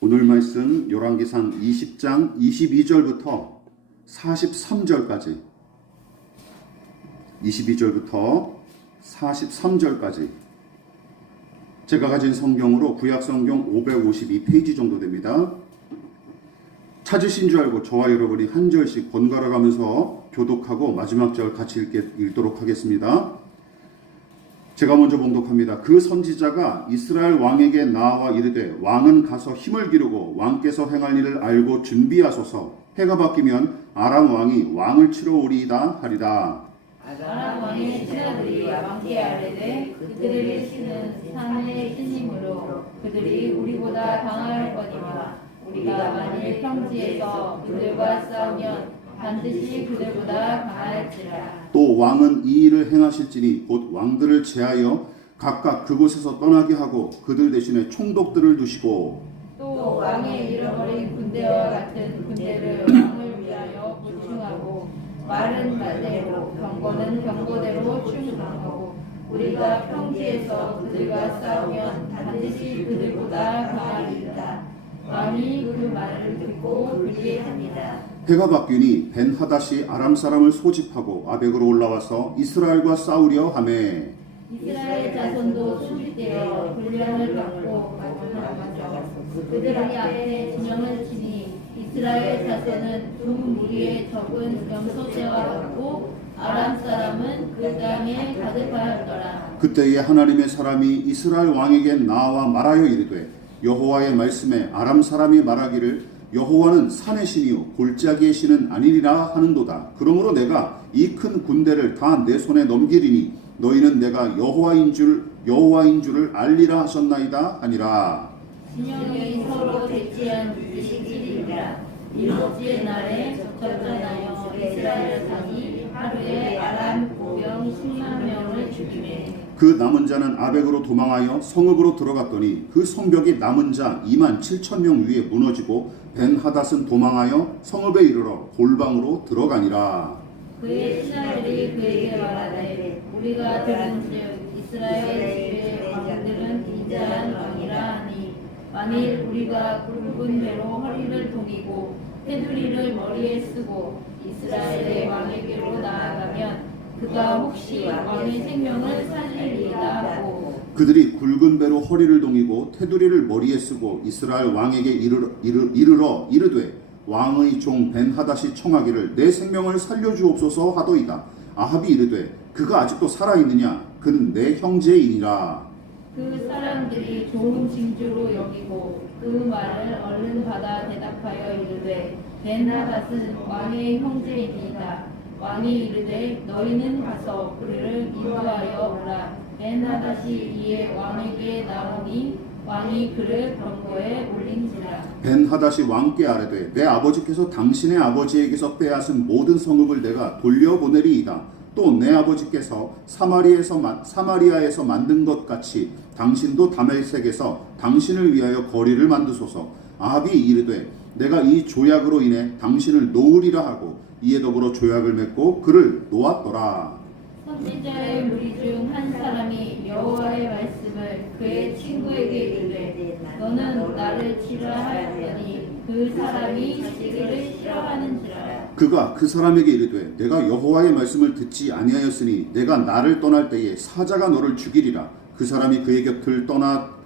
오늘 말씀 열왕기상 20장 22절부터 43절까지 22절부터 43절까지 제가 가진 성경으로 구약성경 552페이지 정도 됩니다. 찾으신 줄 알고 저와 여러분이 한 절씩 번갈아 가면서 교독하고 마지막 절 같이 읽도록 하겠습니다. 제가 먼저 봉독합니다. 그 선지자가 이스라엘 왕에게 나와 이르되 왕은 가서 힘을 기르고 왕께서 행할 일을 알고 준비하소서. 해가 바뀌면 아람 왕이 왕을 치러 오리이다 하리라. 아람 왕의 신하들이 왕께 아뢰되 그들의 신은 산의 신임으로 그들이 우리보다 강할 거니와 우리가 만일 평지에서 그들과 싸우면 반드시 그들보다 강할지라. 또 왕은 이 일을 행하실지니 곧 왕들을 제하여 각각 그곳에서 떠나게 하고 그들 대신에 총독들을 두시고 또 왕의 잃어버린 군대와 같은 군대를 왕을 위하여 보충하고 말은 말대로 경고는 경고대로 충성하고 우리가 평지에서 그들과 싸우면 반드시 그들보다 강하리이다. 왕이 그 말을 듣고 그리합니다. 해가 바뀌니 벤하닷이 아람 사람을 소집하고 아벡으로 올라와서 이스라엘과 싸우려 하매 이스라엘 자손도 수비되어 훈련을 받고 가져가서 그들의 앞에 진영을 치니 이스라엘 자손은 두 무리의 적은 염소새와 같고 아람 사람은 그 땅에 가득하였더라. 그때에 하나님의 사람이 이스라엘 왕에게 나와 말하여 이르되 여호와의 말씀에 아람 사람이 말하기를 여호와는 산의 신이요 골짜기의 신은 아니리라 하는도다. 그러므로 내가 이 큰 군대를 다 내 손에 넘기리니 너희는 내가 여호와인 줄을 알리라 하셨나이다 하니라. 진영이 서로 대치한 27일이라. 일곱째 날에 접전하여 이스라엘 산이 하루에 아람 보병 10만 명을 죽이매 그 남은 자는 아벡으로 도망하여 성읍으로 들어갔더니 그 성벽이 남은 자 2만 7천 명 위에 무너지고 벤하닷은 도망하여 성읍에 이르러 골방으로 들어가니라. 그의 신하들이 그에게 말하되 우리가 들은즉 이스라엘 집의 왕들은 인자한 왕이라 하니 만일 우리가 굵은 배로 허리를 동이고 테두리를 머리에 쓰고 이스라엘의 왕에게로 나아가면 그가 혹시 왕의 생명을 살리리라 하고 그들이 굵은 배로 허리를 동이고 테두리를 머리에 쓰고 이스라엘 왕에게 이르러 이르되 왕의 종 벤하닷이 청하기를 내 생명을 살려주옵소서 하더이다. 아합이 이르되 그가 아직도 살아있느냐? 그는 내 형제이니라. 그 사람들이 좋은 징조로 여기고 그 말을 얼른 받아 대답하여 이르되 벤하닷은 왕의 형제이니이다. 왕이 이르되 너희는 가서 그를 인도하여 오라. 벤하닷이 이에 왕에게 나오니 왕이 그를 병거에 올린지라. 벤하닷이 왕께 아뢰되 내 아버지께서 당신의 아버지에게서 빼앗은 모든 성읍을 내가 돌려보내리이다. 또 내 아버지께서 사마리아에서 만든 것 같이 당신도 다메섹에서 당신을 위하여 거리를 만드소서. 아합이 이르되 내가 이 조약으로 인해 당신을 놓으리라 하고 이에 더불어 조약을 맺고 그를 놓았더라. 선지자의 무리 중 한 사람이 여호와의 말씀을 그의 친구에게 이르되 너는 나를 치라 하였더니 그 사람이 치기를 싫어하는지라. 그가 그 사람에게 이르되 내가 여호와의 말씀을 듣지 아니하였으니 내가 나를 떠날 때에 사자가 너를 죽이리라. 그 사람이 그의 곁을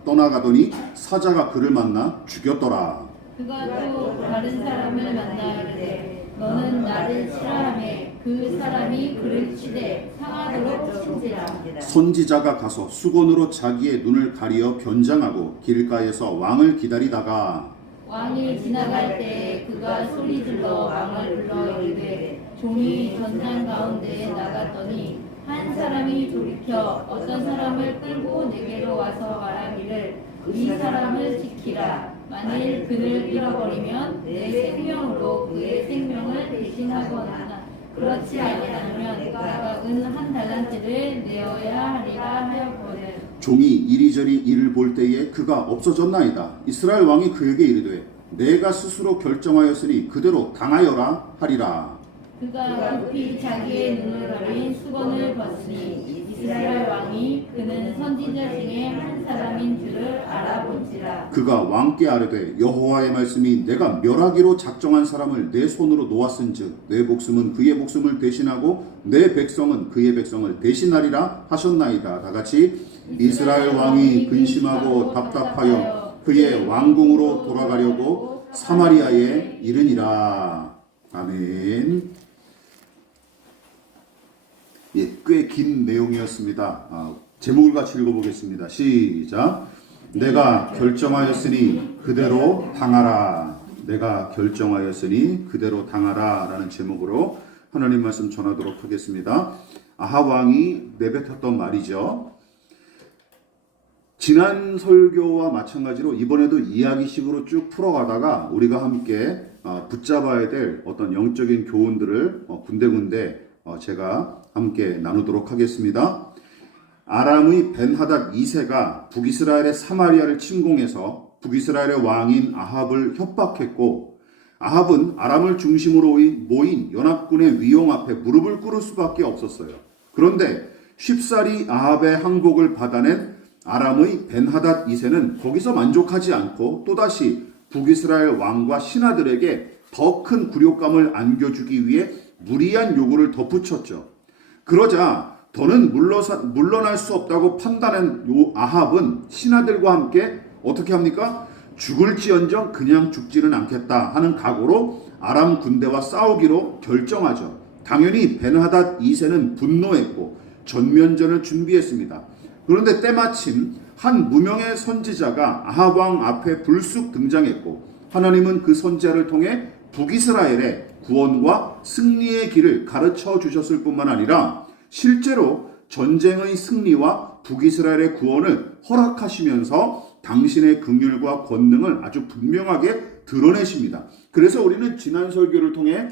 떠나가더니 사자가 그를 만나 죽였더라. 그가 또 다른 사람을 만나 이르되 너는 나를 치라하매 그 사람이 그를 치되 상하도록 친지라. 선지자가 가서 수건으로 자기의 눈을 가리어 변장하고 길가에서 왕을 기다리다가 왕이 지나갈 때 그가 소리질러 왕을 불러 이르되 종이 전장 가운데에 나갔더니 한 사람이 돌이켜 어떤 사람을 끌고 내게로 와서 말하기를 이 사람을 지키라. 만일 그를 잃어버리면 내 생명으로 그의 생명을 대신하거나 그렇지 아니하면 그가 은 한 달란트를 내어야 하리라 하였거든. 종이 이리저리 이를 볼 때에 그가 없어졌나이다. 이스라엘 왕이 그에게 이르되 내가 스스로 결정하였으니 그대로 당하여라 하리라. 그가 급히 자기의 눈을 가린 수건을 벗으니 이스라엘 왕이 그는 선지자 중에 한 사람인 줄을 알아본지라. 하시니라. 그가 왕께 아뢰되 여호와의 말씀이 내가 멸하기로 작정한 사람을 내 손으로 놓았은즉 내 목숨은 그의 목숨을 대신하고 내 백성은 그의 백성을 대신하리라 하셨나이다. 다같이 이스라엘 왕이 근심하고 답답하여 그의 왕궁으로 돌아가려고 사마리아에 이르니라. 아멘. 예, 꽤 긴 내용이었습니다. 제목을 같이 읽어보겠습니다. 시작. 내가 결정하였으니 그대로 당하라. 내가 결정하였으니 그대로 당하라 라는 제목으로 하나님 말씀 전하도록 하겠습니다. 아합 왕이 내뱉었던 말이죠. 지난 설교와 마찬가지로 이번에도 이야기식으로 쭉 풀어가다가 우리가 함께 붙잡아야 될 어떤 영적인 교훈들을 군데군데 제가 함께 나누도록 하겠습니다. 아람의 벤하닷 2세가 북이스라엘의 사마리아를 침공해서 북이스라엘의 왕인 아합을 협박했고, 아합은 아람을 중심으로 모인 연합군의 위용 앞에 무릎을 꿇을 수밖에 없었어요. 그런데 쉽사리 아합의 항복을 받아낸 아람의 벤하닷 2세는 거기서 만족하지 않고 또다시 북이스라엘 왕과 신하들에게 더 큰 굴욕감을 안겨주기 위해 무리한 요구를 덧붙였죠. 그러자 더는 물러날 수 없다고 판단한 아합은 신하들과 함께 어떻게 합니까? 죽을지언정 그냥 죽지는 않겠다 하는 각오로 아람 군대와 싸우기로 결정하죠. 당연히 벤하닷 2세는 분노했고 전면전을 준비했습니다. 그런데 때마침 한 무명의 선지자가 아합 왕 앞에 불쑥 등장했고, 하나님은 그 선지자를 통해 북이스라엘의 구원과 승리의 길을 가르쳐 주셨을 뿐만 아니라 실제로 전쟁의 승리와 북이스라엘의 구원을 허락하시면서 당신의 긍휼과 권능을 아주 분명하게 드러내십니다. 그래서 우리는 지난 설교를 통해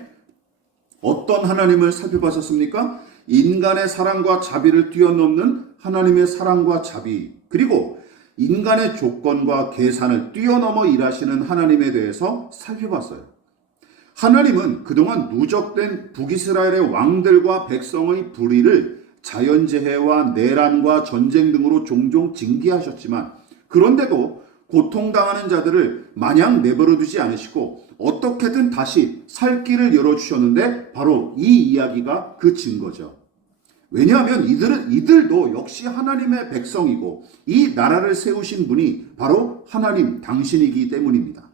어떤 하나님을 살펴봤었습니까? 인간의 사랑과 자비를 뛰어넘는 하나님의 사랑과 자비, 그리고 인간의 조건과 계산을 뛰어넘어 일하시는 하나님에 대해서 살펴봤어요. 하나님은 그동안 누적된 북이스라엘의 왕들과 백성의 불의를 자연재해와 내란과 전쟁 등으로 종종 징계하셨지만, 그런데도 고통당하는 자들을 마냥 내버려두지 않으시고 어떻게든 다시 살 길을 열어주셨는데, 바로 이 이야기가 그 증거죠. 왜냐하면 이들도 역시 하나님의 백성이고 이 나라를 세우신 분이 바로 하나님 당신이기 때문입니다.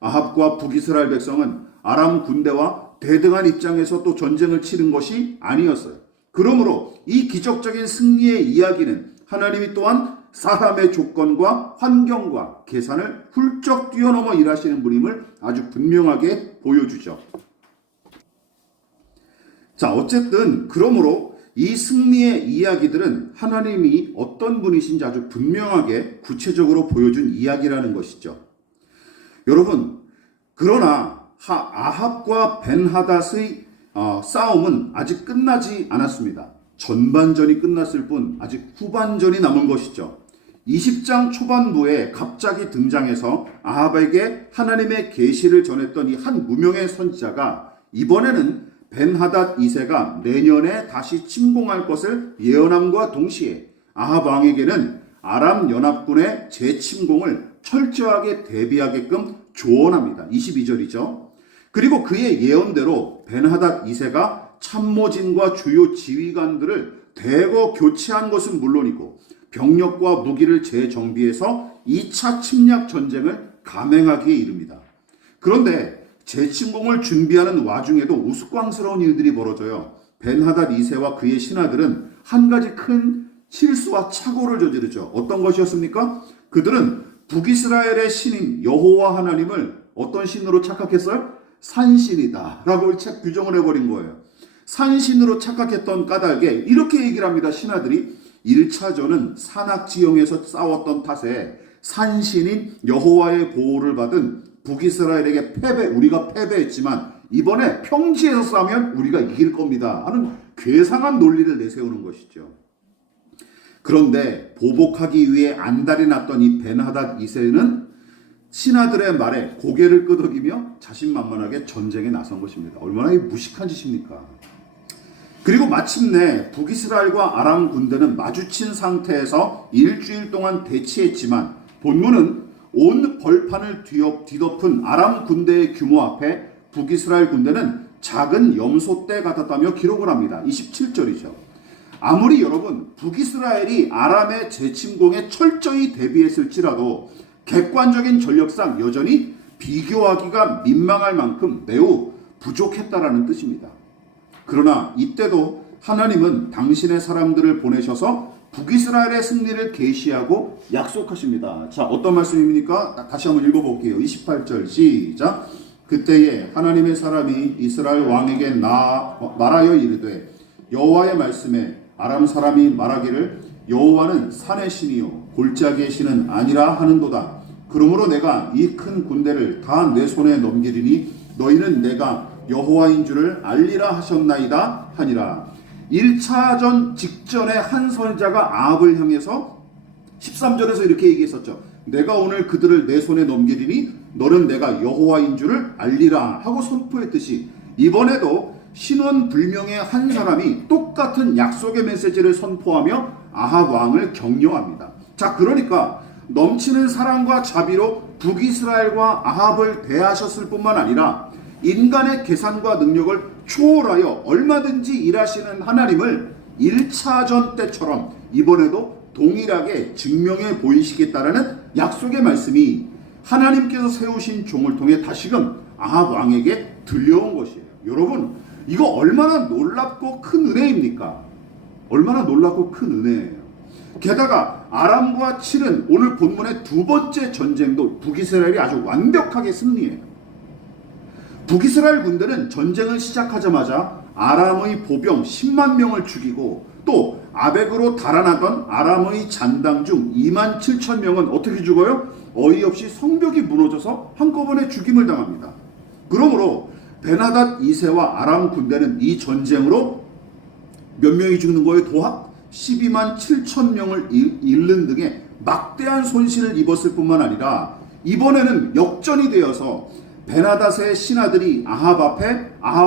아합과 북이스라엘 백성은 아람 군대와 대등한 입장에서 또 전쟁을 치른 것이 아니었어요. 그러므로 이 기적적인 승리의 이야기는 하나님이 또한 사람의 조건과 환경과 계산을 훌쩍 뛰어넘어 일하시는 분임을 아주 분명하게 보여주죠. 자, 어쨌든 그러므로 이 승리의 이야기들은 하나님이 어떤 분이신지 아주 분명하게 구체적으로 보여준 이야기라는 것이죠. 여러분, 그러나 아합과 벤하닷의 싸움은 아직 끝나지 않았습니다. 전반전이 끝났을 뿐 아직 후반전이 남은 것이죠. 20장 초반부에 갑자기 등장해서 아합에게 하나님의 계시를 전했던 이 한 무명의 선지자가 이번에는 벤하닷 2세가 내년에 다시 침공할 것을 예언함과 동시에 아합 왕에게는 아람 연합군의 재침공을 철저하게 대비하게끔 조언합니다. 22절이죠. 그리고 그의 예언대로 벤하닷 2세가 참모진과 주요 지휘관들을 대거 교체한 것은 물론이고 병력과 무기를 재정비해서 2차 침략 전쟁을 감행하기에 이릅니다. 그런데 재침공을 준비하는 와중에도 우스꽝스러운 일들이 벌어져요. 벤하닷 2세와 그의 신하들은 한 가지 큰 실수와 착오를 저지르죠. 어떤 것이었습니까? 그들은 북이스라엘의 신인 여호와 하나님을 어떤 신으로 착각했어요? 산신이다 라고 규정을 해버린 거예요. 산신으로 착각했던 까닭에 이렇게 얘기를 합니다. 신하들이 1차전은 산악지형에서 싸웠던 탓에 산신인 여호와의 보호를 받은 북이스라엘에게 우리가 패배했지만 이번에 평지에서 싸우면 우리가 이길 겁니다 하는 괴상한 논리를 내세우는 것이죠. 그런데 보복하기 위해 안달이 났던 이 벤하닷 2세는 신하들의 말에 고개를 끄덕이며 자신만만하게 전쟁에 나선 것입니다. 얼마나 무식한 짓입니까? 그리고 마침내 북이스라엘과 아람 군대는 마주친 상태에서 일주일 동안 대치했지만 본문은 온 벌판을 뒤덮은 아람 군대의 규모 앞에 북이스라엘 군대는 작은 염소떼 같았다며 기록을 합니다. 27절이죠. 아무리 여러분 북이스라엘이 아람의 재침공에 철저히 대비했을지라도 객관적인 전력상 여전히 비교하기가 민망할 만큼 매우 부족했다라는 뜻입니다. 그러나 이때도 하나님은 당신의 사람들을 보내셔서 북이스라엘의 승리를 계시하고 약속하십니다. 자, 어떤 말씀입니까? 다시 한번 읽어볼게요. 28절 시작. 그때에 하나님의 사람이 이스라엘 왕에게 말하여 이르되 여호와의 말씀에 아람 사람이 말하기를 여호와는 산의 신이요 골짜기의 신은 아니라 하는도다. 그러므로 내가 이 큰 군대를 다 내 손에 넘기리니 너희는 내가 여호와인 줄을 알리라 하셨나이다 하니라. 1차전 직전에 한 선지자가 아합을 향해서 13절에서 이렇게 얘기했었죠. 내가 오늘 그들을 내 손에 넘기리니 너는 내가 여호와인 줄을 알리라 하고 선포했듯이 이번에도 신원불명의 한 사람이 똑같은 약속의 메시지를 선포하며 아합 왕을 격려합니다. 자, 그러니까 넘치는 사랑과 자비로 북이스라엘과 아합을 대하셨을 뿐만 아니라 인간의 계산과 능력을 초월하여 얼마든지 일하시는 하나님을 1차전 때처럼 이번에도 동일하게 증명해 보이시겠다라는 약속의 말씀이 하나님께서 세우신 종을 통해 다시금 아합 왕에게 들려온 것이에요. 여러분, 이거 얼마나 놀랍고 큰 은혜입니까? 얼마나 놀랍고 큰 은혜예요. 게다가 아람과 칠은 오늘 본문의 두 번째 전쟁도 북이스라엘이 아주 완벽하게 승리해요. 북이스라엘 군대는 전쟁을 시작하자마자 아람의 보병 10만 명을 죽이고 또 아벡으로 달아나던 아람의 잔당 중 2만 7천 명은 어떻게 죽어요? 어이없이 성벽이 무너져서 한꺼번에 죽임을 당합니다. 그러므로 베나닷 2세와 아람 군대는 이 전쟁으로 몇 명이 죽는 거예요? 도합 12만 7천 명을 잃는 등의 막대한 손실을 입었을 뿐만 아니라 이번에는 역전이 되어서 베나닷의 신하들이 아합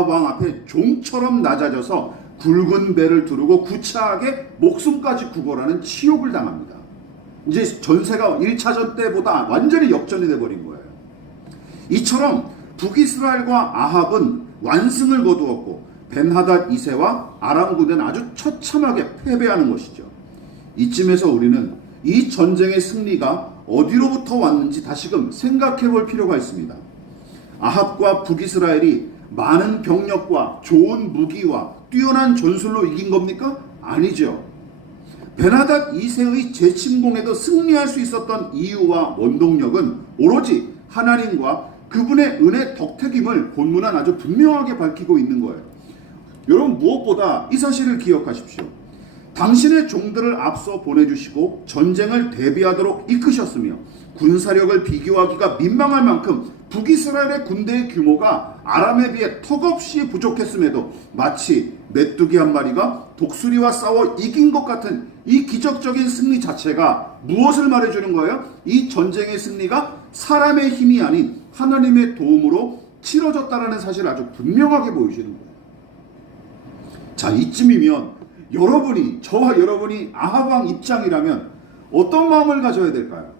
왕 앞에 종처럼 낮아져서 굵은 배를 두르고 구차하게 목숨까지 구걸하는 치욕을 당합니다. 이제 전세가 1차전 때보다 완전히 역전이 돼버린 거예요. 이처럼 북이스라엘과 아합은 완승을 거두었고 벤하닷 2세와 아람 군대는 아주 처참하게 패배하는 것이죠. 이쯤에서 우리는 이 전쟁의 승리가 어디로부터 왔는지 다시금 생각해 볼 필요가 있습니다. 아합과 북이스라엘이 많은 병력과 좋은 무기와 뛰어난 전술로 이긴 겁니까? 아니죠. 베나닷 2세의 재침공에도 승리할 수 있었던 이유와 원동력은 오로지 하나님과 그분의 은혜 덕택임을 본문은 아주 분명하게 밝히고 있는 거예요. 여러분, 무엇보다 이 사실을 기억하십시오. 당신의 종들을 앞서 보내주시고 전쟁을 대비하도록 이끄셨으며 군사력을 비교하기가 민망할 만큼 북이스라엘의 군대의 규모가 아람에 비해 턱없이 부족했음에도 마치 메뚜기 한 마리가 독수리와 싸워 이긴 것 같은 이 기적적인 승리 자체가 무엇을 말해주는 거예요? 이 전쟁의 승리가 사람의 힘이 아닌 하나님의 도움으로 치러졌다는 사실을 아주 분명하게 보여주는 거예요. 자, 이쯤이면 저와 여러분이 아합 왕 입장이라면 어떤 마음을 가져야 될까요?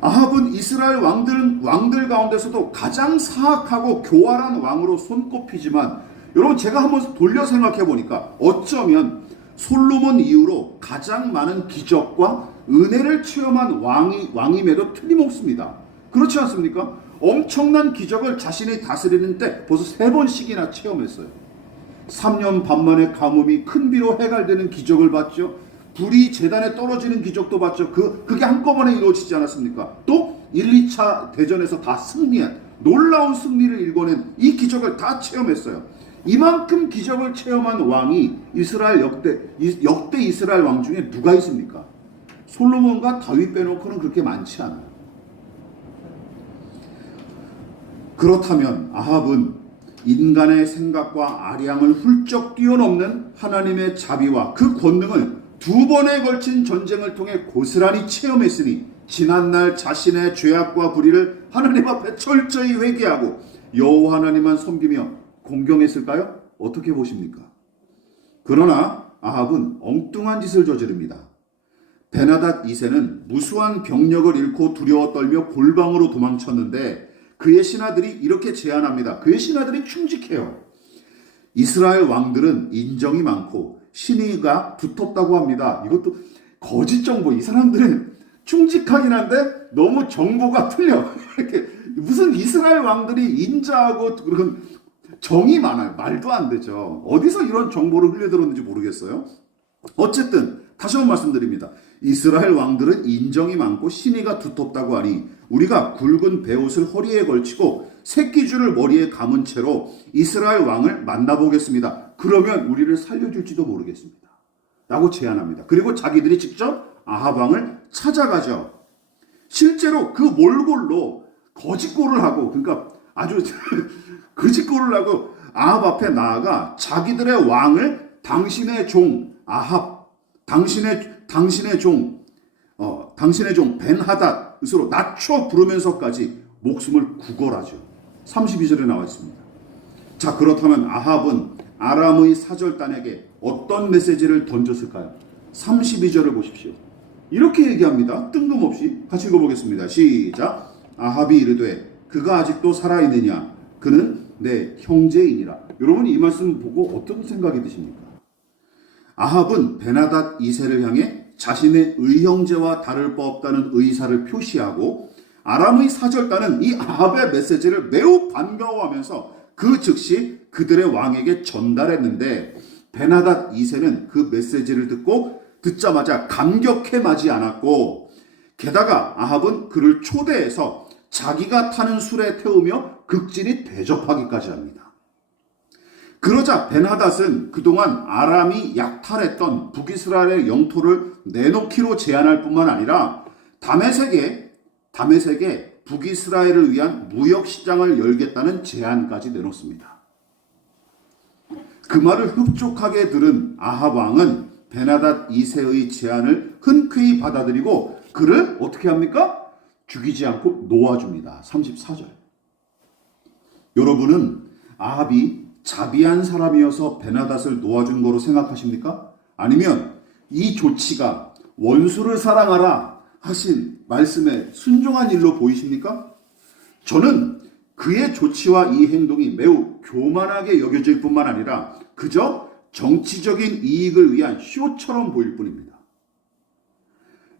아합은 이스라엘 왕들 가운데서도 가장 사악하고 교활한 왕으로 손꼽히지만 여러분, 제가 한번 돌려 생각해 보니까 어쩌면 솔로몬 이후로 가장 많은 기적과 은혜를 체험한 왕임에도 틀림없습니다. 그렇지 않습니까? 엄청난 기적을 자신이 다스리는 때 벌써 3번씩이나 체험했어요. 3년 반 만에 가뭄이 큰 비로 해갈되는 기적을 봤죠. 불이 제단에 떨어지는 기적도 봤죠. 그게 한꺼번에 이루어지지 않았습니까? 또 1, 2차 대전에서 다 승리한 놀라운 승리를 일궈낸 이 기적을 다 체험했어요. 이만큼 기적을 체험한 왕이 이스라엘 역대 이스라엘 왕 중에 누가 있습니까? 솔로몬과 다윗 빼놓고는 그렇게 많지 않아요. 그렇다면 아합은 인간의 생각과 아량을 훌쩍 뛰어넘는 하나님의 자비와 그 권능을 2번에 걸친 전쟁을 통해 고스란히 체험했으니 지난날 자신의 죄악과 불의를 하나님 앞에 철저히 회개하고 여호와 하나님만 섬기며 공경했을까요? 어떻게 보십니까? 그러나 아합은 엉뚱한 짓을 저지릅니다. 베나닷 2세는 무수한 병력을 잃고 두려워 떨며 골방으로 도망쳤는데 그의 신하들이 이렇게 제안합니다. 그의 신하들이 충직해요. 이스라엘 왕들은 인정이 많고 신의가 두텁다고 합니다. 이것도 거짓 정보. 이 사람들은 충직하긴 한데 너무 정보가 틀려. 이렇게 무슨 이스라엘 왕들이 인자하고 그런 정이 많아요. 말도 안 되죠. 어디서 이런 정보를 흘려들었는지 모르겠어요. 어쨌든 다시 한번 말씀드립니다. 이스라엘 왕들은 인정이 많고 신의가 두텁다고 하니 우리가 굵은 베옷을 허리에 걸치고 새끼줄을 머리에 감은 채로 이스라엘 왕을 만나보겠습니다. 그러면 우리를 살려줄지도 모르겠습니다. 라고 제안합니다. 그리고 자기들이 직접 아합 왕을 찾아가죠. 실제로 그 몰골로 거짓골을 하고, 그러니까 아주 거짓골을 하고 아합 앞에 나아가 자기들의 왕을 당신의 종 아합, 당신의 종 벤하닷으로 낮춰 부르면서까지 목숨을 구걸하죠. 32절에 나와 있습니다. 자, 그렇다면 아합은 아람의 사절단에게 어떤 메시지를 던졌을까요? 32절을 보십시오. 이렇게 얘기합니다. 뜬금없이 같이 읽어보겠습니다. 시작. 아합이 이르되 그가 아직도 살아있느냐? 그는 내 형제이니라. 여러분 이 말씀 보고 어떤 생각이 드십니까? 아합은 베나닷 2세를 향해 자신의 의형제와 다를 바 없다는 의사를 표시하고 아람의 사절단은 이 아합의 메시지를 매우 반가워하면서 그 즉시 그들의 왕에게 전달했는데 베나닷 2세는 그 메시지를 듣자마자 감격해 마지 않았고 게다가 아합은 그를 초대해서 자기가 타는 술에 태우며 극진히 대접하기까지 합니다. 그러자 베나닷은 그동안 아람이 약탈했던 북이스라엘의 영토를 내놓기로 제안할 뿐만 아니라 다메섹에 북이스라엘을 위한 무역시장을 열겠다는 제안까지 내놓습니다. 그 말을 흡족하게 들은 아합 왕은 베나닷 2세의 제안을 흔쾌히 받아들이고 그를 어떻게 합니까? 죽이지 않고 놓아줍니다. 34절. 여러분은 아합이 자비한 사람이어서 베나닷을 놓아준 거로 생각하십니까? 아니면 이 조치가 원수를 사랑하라 하신 말씀에 순종한 일로 보이십니까? 저는 그의 조치와 이 행동이 매우 교만하게 여겨질 뿐만 아니라 그저 정치적인 이익을 위한 쇼처럼 보일 뿐입니다.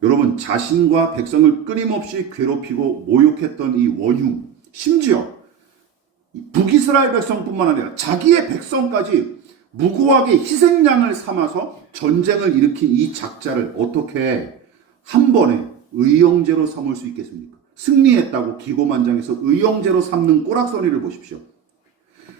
여러분, 자신과 백성을 끊임없이 괴롭히고 모욕했던 이 원흉, 심지어 북이스라엘 백성뿐만 아니라 자기의 백성까지 무고하게 희생양을 삼아서 전쟁을 일으킨 이 작자를 어떻게 한 번에 의형제로 삼을 수 있겠습니까? 승리했다고 기고만장해서 의형제로 삼는 꼬락서리를 보십시오.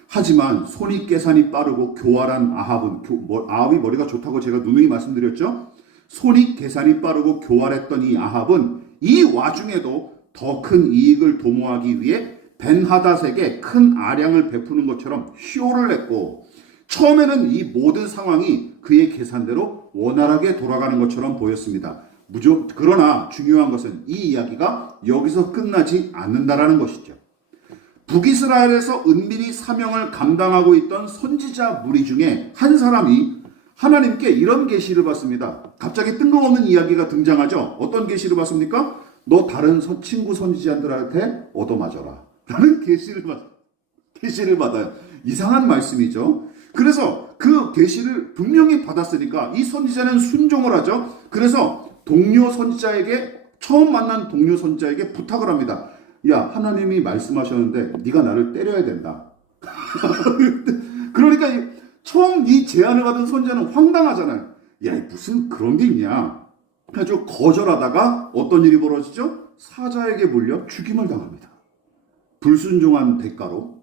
하지만 손익계산이 빠르고 교활한 아합은 아합이 머리가 좋다고 제가 누누이 말씀드렸죠. 손익계산이 빠르고 교활했던 이 아합은 이 와중에도 더 큰 이익을 도모하기 위해 벤하닷에게 큰 아량을 베푸는 것처럼 쇼를 했고 처음에는 이 모든 상황이 그의 계산대로 원활하게 돌아가는 것처럼 보였습니다. 그러나 중요한 것은 이 이야기가 여기서 끝나지 않는다라는 것이죠. 북이스라엘에서 은밀히 사명을 감당하고 있던 선지자 무리 중에 한 사람이 하나님께 이런 계시를 받습니다. 갑자기 뜬금없는 이야기가 등장하죠. 어떤 계시를 받습니까? 너 다른 친구 선지자들한테 얻어맞아라 라는 계시를 받아요. 이상한 말씀이죠. 그래서 그 계시를 분명히 받았으니까 이 선지자는 순종을 하죠. 그래서 처음 만난 동료 선지자에게 부탁을 합니다. 야, 하나님이 말씀하셨는데 네가 나를 때려야 된다. 그러니까 처음 이 제안을 받은 선지자는 황당하잖아요. 야, 무슨 그런 게 있냐. 그래서 거절하다가 어떤 일이 벌어지죠? 사자에게 물려 죽임을 당합니다. 불순종한 대가로.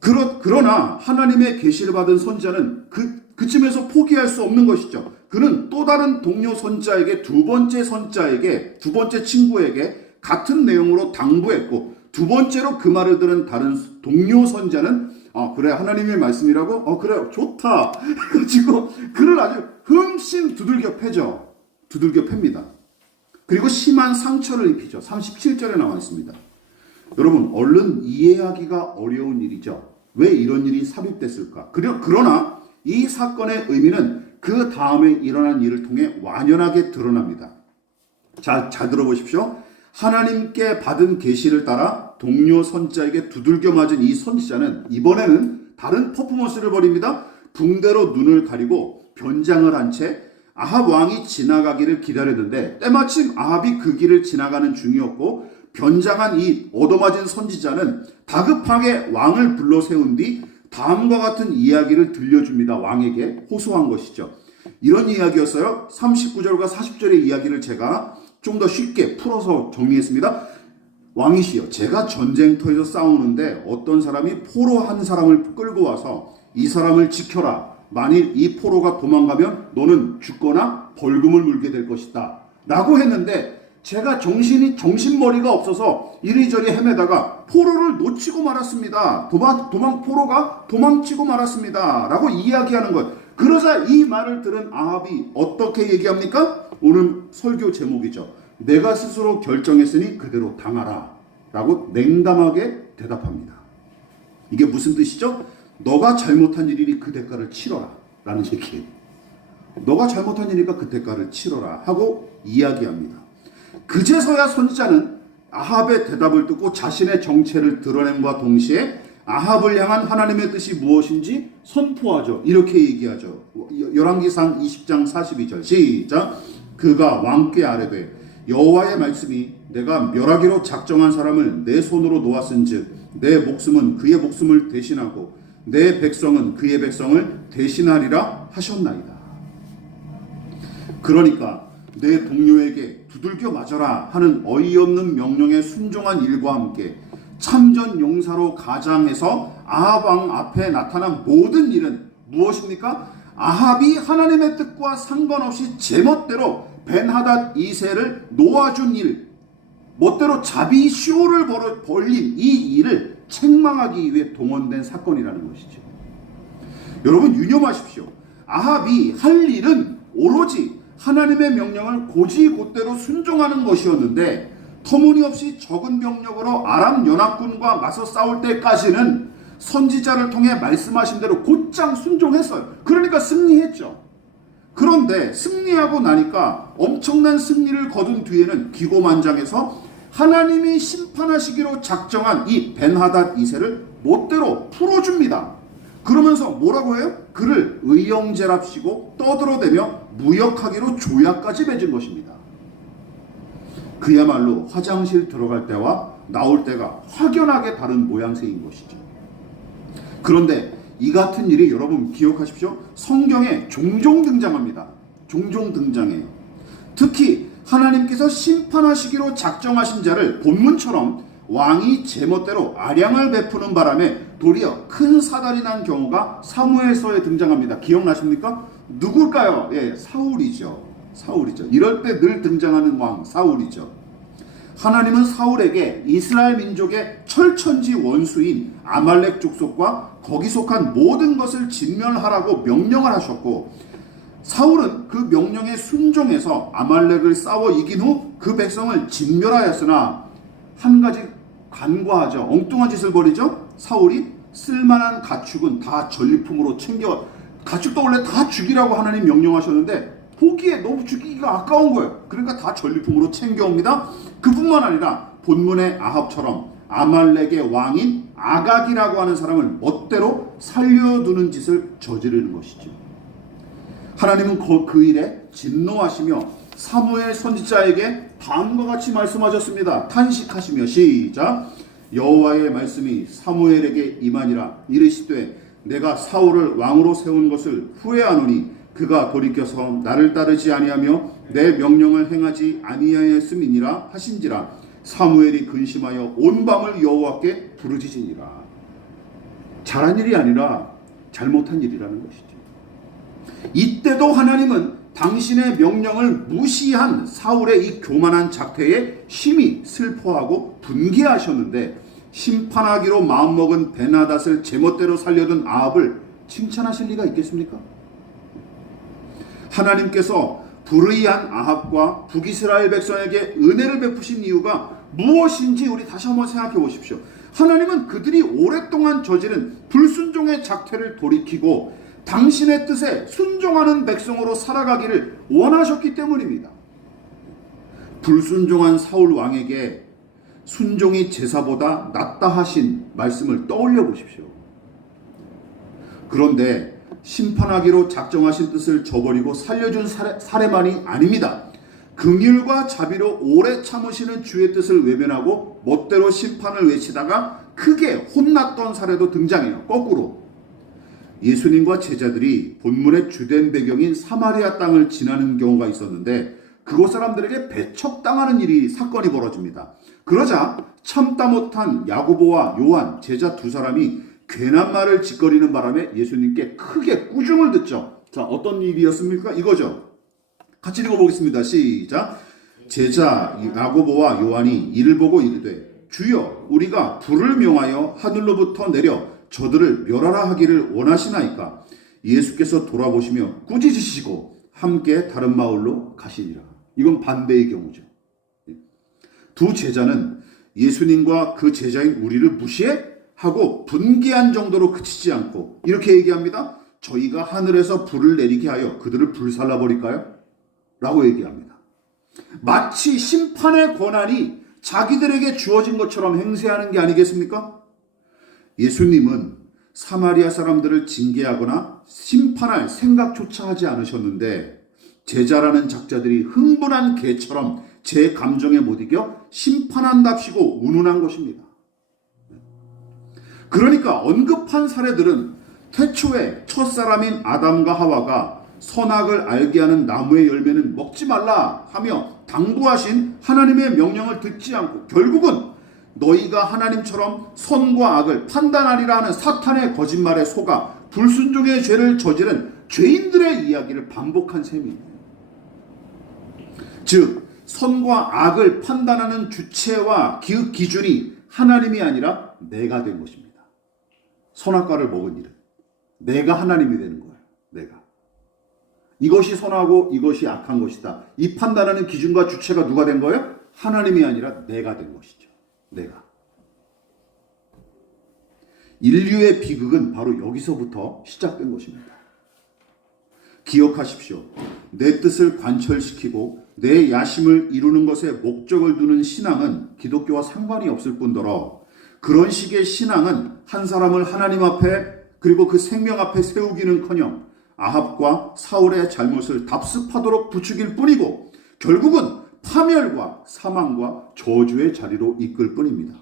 그러나 하나님의 계시를 받은 선지자는 그쯤에서 포기할 수 없는 것이죠. 그는 또 다른 동료 선지자에게 두 번째 친구에게 같은 내용으로 당부했고 두 번째로 그 말을 들은 다른 동료 선지자는 그래 하나님의 말씀이라고? 그래 좋다 해가지고 그를 아주 흠씬 두들겨 팹니다. 그리고 심한 상처를 입히죠. 37절에 나와 있습니다. 여러분 얼른 이해하기가 어려운 일이죠. 왜 이런 일이 삽입됐을까? 그러나 이 사건의 의미는 그 다음에 일어난 일을 통해 완연하게 드러납니다. 잘 들어보십시오. 하나님께 받은 계시를 따라 동료 선지자에게 두들겨 맞은 이 선지자는 이번에는 다른 퍼포먼스를 벌입니다. 붕대로 눈을 가리고 변장을 한 채 아합 왕이 지나가기를 기다렸는데 때마침 아합이 그 길을 지나가는 중이었고 변장한 이 얻어맞은 선지자는 다급하게 왕을 불러 세운 뒤 다음과 같은 이야기를 들려줍니다. 왕에게 호소한 것이죠. 이런 이야기였어요. 39절과 40절의 이야기를 제가 좀 더 쉽게 풀어서 정리했습니다. 왕이시여, 제가 전쟁터에서 싸우는데 어떤 사람이 포로 한 사람을 끌고 와서 이 사람을 지켜라. 만일 이 포로가 도망가면 너는 죽거나 벌금을 물게 될 것이다. 라고 했는데 제가 정신머리가 없어서 이리저리 헤매다가 포로를 놓치고 말았습니다. 포로가 도망치고 말았습니다. 라고 이야기하는 것. 그러자 이 말을 들은 아합이 어떻게 얘기합니까? 오늘 설교 제목이죠. 내가 스스로 결정했으니 그대로 당하라. 라고 냉담하게 대답합니다. 이게 무슨 뜻이죠? 너가 잘못한 일이니 그 대가를 치러라. 라는 얘기예요. 너가 잘못한 일이니까 그 대가를 치러라. 하고 이야기합니다. 그제서야 선지자는 아합의 대답을 듣고 자신의 정체를 드러냄과 동시에 아합을 향한 하나님의 뜻이 무엇인지 선포하죠. 이렇게 얘기하죠. 열왕기상 20장 42절 시작. 그가 왕께 아뢰되 여호와의 말씀이 내가 멸하기로 작정한 사람을 내 손으로 놓았은즉 내 목숨은 그의 목숨을 대신하고 내 백성은 그의 백성을 대신하리라 하셨나이다. 그러니까 내 동료에게 두들겨 맞아라 하는 어이없는 명령에 순종한 일과 함께 참전 용사로 가장해서 아합 왕 앞에 나타난 모든 일은 무엇입니까? 아합이 하나님의 뜻과 상관없이 제멋대로 벤하닷 2세를 놓아준 일, 멋대로 자비 쇼를 벌린 이 일을 책망하기 위해 동원된 사건이라는 것이죠. 여러분 유념하십시오. 아합이 할 일은 오로지 하나님의 명령을 곧이곧대로 순종하는 것이었는데 터무니없이 적은 병력으로 아람 연합군과 맞서 싸울 때까지는 선지자를 통해 말씀하신 대로 곧장 순종했어요. 그러니까 승리했죠. 그런데 승리하고 나니까 엄청난 승리를 거둔 뒤에는 기고만장해서 하나님이 심판하시기로 작정한 이 벤하닷 2세를 멋대로 풀어줍니다. 그러면서 뭐라고 해요? 그를 의형제랍시고 떠들어대며 무역하기로 조약까지 맺은 것입니다. 그야말로 화장실 들어갈 때와 나올 때가 확연하게 다른 모양새인 것이죠. 그런데 이 같은 일이 여러분 기억하십시오. 성경에 종종 등장합니다. 종종 등장해요. 특히 하나님께서 심판하시기로 작정하신 자를 본문처럼 왕이 제멋대로 아량을 베푸는 바람에 도리어 큰 사달이 난 경우가 사무엘서에 등장합니다. 기억나십니까? 누굴까요? 예, 사울이죠. 이럴 때 늘 등장하는 왕 사울이죠. 하나님은 사울에게 이스라엘 민족의 철천지 원수인 아말렉 족속과 거기 속한 모든 것을 진멸하라고 명령을 하셨고 사울은 그 명령에 순종해서 아말렉을 싸워 이긴 후 그 백성을 진멸하였으나 한 가지 간과하죠. 엉뚱한 짓을 벌이죠. 사울이 쓸만한 가축은 다 전리품으로 챙겨 가축도 원래 다 죽이라고 하나님 명령하셨는데 보기에 너무 죽이기가 아까운 거예요. 그러니까 다 전리품으로 챙겨옵니다. 그뿐만 아니라 본문의 아합처럼 아말렉의 왕인 아각이라고 하는 사람을 멋대로 살려두는 짓을 저지르는 것이죠. 하나님은 그 일에 진노하시며 사무엘 선지자에게 다음과 같이 말씀하셨습니다. 탄식하시며 시작. 여호와의 말씀이 사무엘에게 임하니라. 이르시되 내가 사울을 왕으로 세운 것을 후회하노니 그가 돌이켜서 나를 따르지 아니하며 내 명령을 행하지 아니하였음이니라 하신지라. 사무엘이 근심하여 온 밤을 여호와께 부르짖으니라. 잘한 일이 아니라 잘못한 일이라는 것이죠. 이때도 하나님은 당신의 명령을 무시한 사울의 이 교만한 작태에 심히 슬퍼하고 분개하셨는데 심판하기로 마음먹은 벤하닷을 제멋대로 살려둔 아합을 칭찬하실 리가 있겠습니까? 하나님께서 불의한 아합과 북이스라엘 백성에게 은혜를 베푸신 이유가 무엇인지 우리 다시 한번 생각해 보십시오. 하나님은 그들이 오랫동안 저지른 불순종의 작태를 돌이키고 당신의 뜻에 순종하는 백성으로 살아가기를 원하셨기 때문입니다. 불순종한 사울 왕에게 순종이 제사보다 낫다 하신 말씀을 떠올려 보십시오. 그런데 심판하기로 작정하신 뜻을 저버리고 살려준 사례만이 아닙니다. 긍휼과 자비로 오래 참으시는 주의 뜻을 외면하고 멋대로 심판을 외치다가 크게 혼났던 사례도 등장해요. 거꾸로 예수님과 제자들이 본문의 주된 배경인 사마리아 땅을 지나는 경우가 있었는데 그곳 사람들에게 배척당하는 사건이 벌어집니다. 그러자 참다 못한 야고보와 요한 제자 두 사람이 괜한 말을 짓거리는 바람에 예수님께 크게 꾸중을 듣죠. 자, 어떤 일이었습니까? 이거죠. 같이 읽어보겠습니다. 시작. 제자 야고보와 요한이 이를 보고 이르되 주여 우리가 불을 명하여 하늘로부터 내려 저들을 멸하라 하기를 원하시나이까? 예수께서 돌아보시며 꾸짖으시고 함께 다른 마을로 가시니라. 이건 반대의 경우죠. 두 제자는 예수님과 그 제자인 우리를 무시해? 하고 분개한 정도로 그치지 않고 이렇게 얘기합니다. 저희가 하늘에서 불을 내리게 하여 그들을 불살라 버릴까요? 라고 얘기합니다. 마치 심판의 권한이 자기들에게 주어진 것처럼 행세하는 게 아니겠습니까? 예수님은 사마리아 사람들을 징계하거나 심판할 생각조차 하지 않으셨는데 제자라는 작자들이 흥분한 개처럼 제 감정에 못 이겨 심판한답시고 운운한 것입니다. 그러니까 언급한 사례들은 태초에 첫사람인 아담과 하와가 선악을 알게 하는 나무의 열매는 먹지 말라 하며 당부하신 하나님의 명령을 듣지 않고 결국은 너희가 하나님처럼 선과 악을 판단하리라 하는 사탄의 거짓말에 속아 불순종의 죄를 저지른 죄인들의 이야기를 반복한 셈이에요. 즉 선과 악을 판단하는 주체와 기준이 하나님이 아니라 내가 된 것입니다. 선악과를 먹은 일은 내가 하나님이 되는 거예요. 내가. 이것이 선하고 이것이 악한 것이다. 이 판단하는 기준과 주체가 누가 된 거예요? 하나님이 아니라 내가 된 것이죠. 내가. 인류의 비극은 바로 여기서부터 시작된 것입니다. 기억하십시오. 내 뜻을 관철시키고 내 야심을 이루는 것에 목적을 두는 신앙은 기독교와 상관이 없을 뿐더러 그런 식의 신앙은 한 사람을 하나님 앞에 그리고 그 생명 앞에 세우기는커녕 아합과 사울의 잘못을 답습하도록 부추길 뿐이고 결국은 파멸과 사망과 저주의 자리로 이끌 뿐입니다.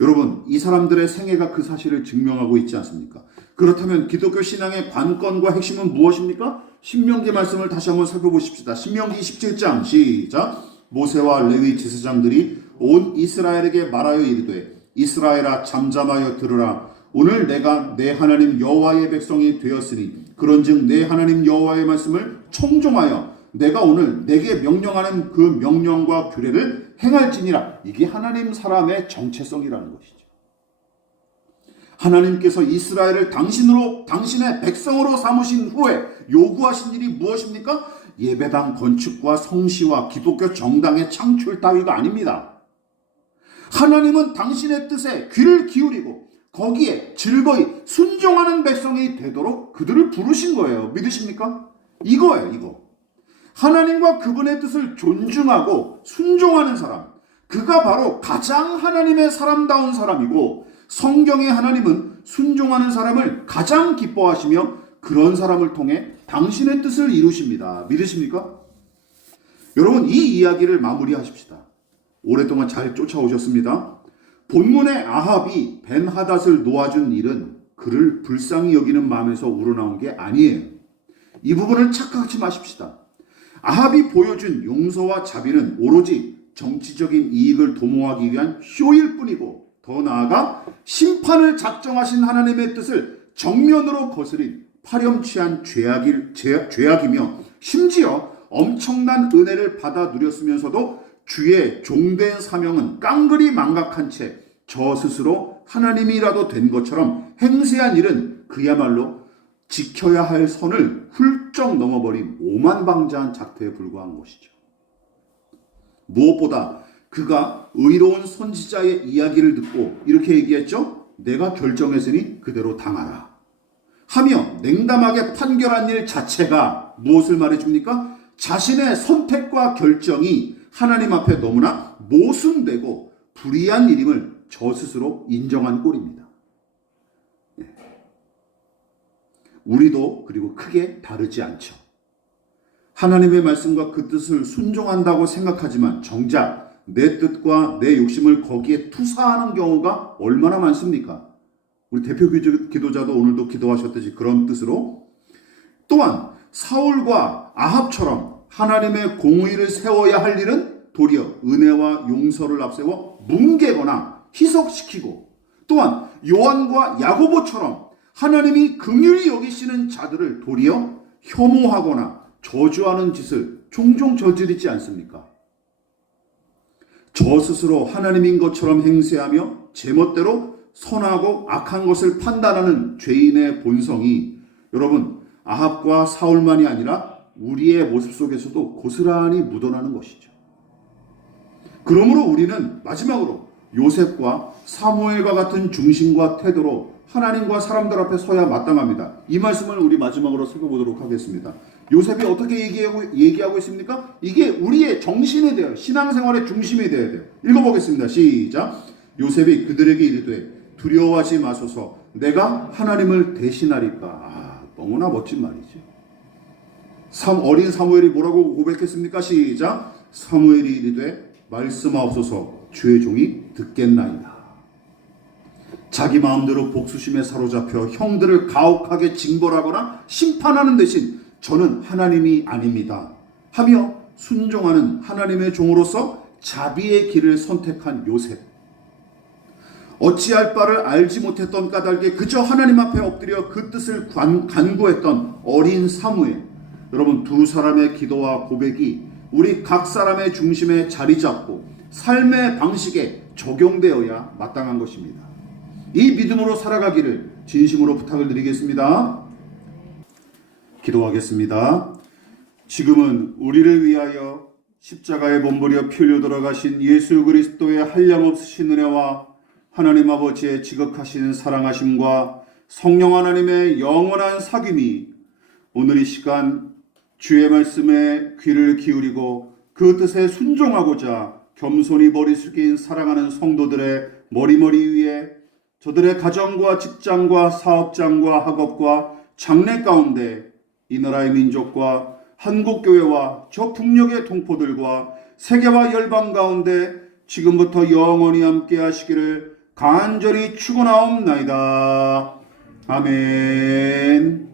여러분, 이 사람들의 생애가 그 사실을 증명하고 있지 않습니까? 그렇다면 기독교 신앙의 관건과 핵심은 무엇입니까? 신명기 말씀을 다시 한번 살펴보십시다. 신명기 17장 시작. 모세와 레위 제사장들이 온 이스라엘에게 말하여 이르되 이스라엘아 잠잠하여 들으라. 오늘 내가 내 하나님 여호와의 백성이 되었으니 그런즉 내 하나님 여호와의 말씀을 청종하여 내가 오늘 내게 명령하는 그 명령과 규례를 행할지니라. 이게 하나님 사람의 정체성이라는 것이죠. 하나님께서 이스라엘을 당신의 백성으로 삼으신 후에 요구하신 일이 무엇입니까? 예배당 건축과 성시와 기독교 정당의 창출 따위가 아닙니다. 하나님은 당신의 뜻에 귀를 기울이고 거기에 즐거이 순종하는 백성이 되도록 그들을 부르신 거예요. 믿으십니까? 이거예요, 이거. 하나님과 그분의 뜻을 존중하고 순종하는 사람, 그가 바로 가장 하나님의 사람다운 사람이고 성경의 하나님은 순종하는 사람을 가장 기뻐하시며 그런 사람을 통해 당신의 뜻을 이루십니다. 믿으십니까? 여러분, 이 이야기를 마무리하십시다. 오랫동안 잘 쫓아오셨습니다. 본문의 아합이 벤하닷을 놓아준 일은 그를 불쌍히 여기는 마음에서 우러나온 게 아니에요. 이 부분을 착각하지 마십시다. 아합이 보여준 용서와 자비는 오로지 정치적인 이익을 도모하기 위한 쇼일 뿐이고 더 나아가 심판을 작정하신 하나님의 뜻을 정면으로 거스린 파렴치한 죄악이며 심지어 엄청난 은혜를 받아 누렸으면서도 주의 종된 사명은 깡그리 망각한 채 저 스스로 하나님이라도 된 것처럼 행세한 일은 그야말로 지켜야 할 선을 훌쩍 넘어버린 오만방자한 작태에 불과한 것이죠. 무엇보다 그가 의로운 선지자의 이야기를 듣고 이렇게 얘기했죠. 내가 결정했으니 그대로 당하라. 하며 냉담하게 판결한 일 자체가 무엇을 말해줍니까? 자신의 선택과 결정이 하나님 앞에 너무나 모순되고 불의한 일임을 저 스스로 인정한 꼴입니다. 우리도 그리고 크게 다르지 않죠. 하나님의 말씀과 그 뜻을 순종한다고 생각하지만 정작 내 뜻과 내 욕심을 거기에 투사하는 경우가 얼마나 많습니까? 우리 대표 기도자도 오늘도 기도하셨듯이 그런 뜻으로, 또한 사울과 아합처럼 하나님의 공의를 세워야 할 일은 도리어 은혜와 용서를 앞세워 뭉개거나 희석시키고, 또한 요한과 야고보처럼 하나님이 긍휼히 여기시는 자들을 도리어 혐오하거나 저주하는 짓을 종종 저지르지 않습니까? 저 스스로 하나님인 것처럼 행세하며 제멋대로 선하고 악한 것을 판단하는 죄인의 본성이 여러분 아합과 사울만이 아니라 우리의 모습 속에서도 고스란히 묻어나는 것이죠. 그러므로 우리는 마지막으로 요셉과 사무엘과 같은 중심과 태도로 하나님과 사람들 앞에 서야 마땅합니다. 이 말씀을 우리 마지막으로 살펴보도록 하겠습니다. 요셉이 어떻게 얘기하고 있습니까? 이게 우리의 정신에 대해 신앙생활의 중심이 되어야 돼요. 읽어보겠습니다. 시작. 요셉이 그들에게 이르되 두려워하지 마소서 내가 하나님을 대신하리까. 너무나 멋진 말이죠. 어린 사무엘이 뭐라고 고백했습니까? 시작. 사무엘이 이르되 말씀하옵소서 주의 종이 듣겠나이다. 자기 마음대로 복수심에 사로잡혀 형들을 가혹하게 징벌하거나 심판하는 대신 저는 하나님이 아닙니다 하며 순종하는 하나님의 종으로서 자비의 길을 선택한 요셉. 어찌할 바를 알지 못했던 까닭에 그저 하나님 앞에 엎드려 그 뜻을 간구했던 어린 사무엘. 여러분, 두 사람의 기도와 고백이 우리 각 사람의 중심에 자리 잡고 삶의 방식에 적용되어야 마땅한 것입니다. 이 믿음으로 살아가기를 진심으로 부탁을 드리겠습니다. 기도하겠습니다. 지금은 우리를 위하여 십자가에 몸부려 피 흘려 돌아가신 예수 그리스도의 한량없으신 은혜와 하나님 아버지의 지극하신 사랑하심과 성령 하나님의 영원한 사귐이 오늘 이 시간 주의 말씀에 귀를 기울이고 그 뜻에 순종하고자 겸손히 머리 숙인 사랑하는 성도들의 머리 위에 저들의 가정과 직장과 사업장과 학업과 장래 가운데 이 나라의 민족과 한국교회와 저 북녘의 동포들과 세계와 열방 가운데 지금부터 영원히 함께 하시기를 간절히 축원하옵나이다. 아멘.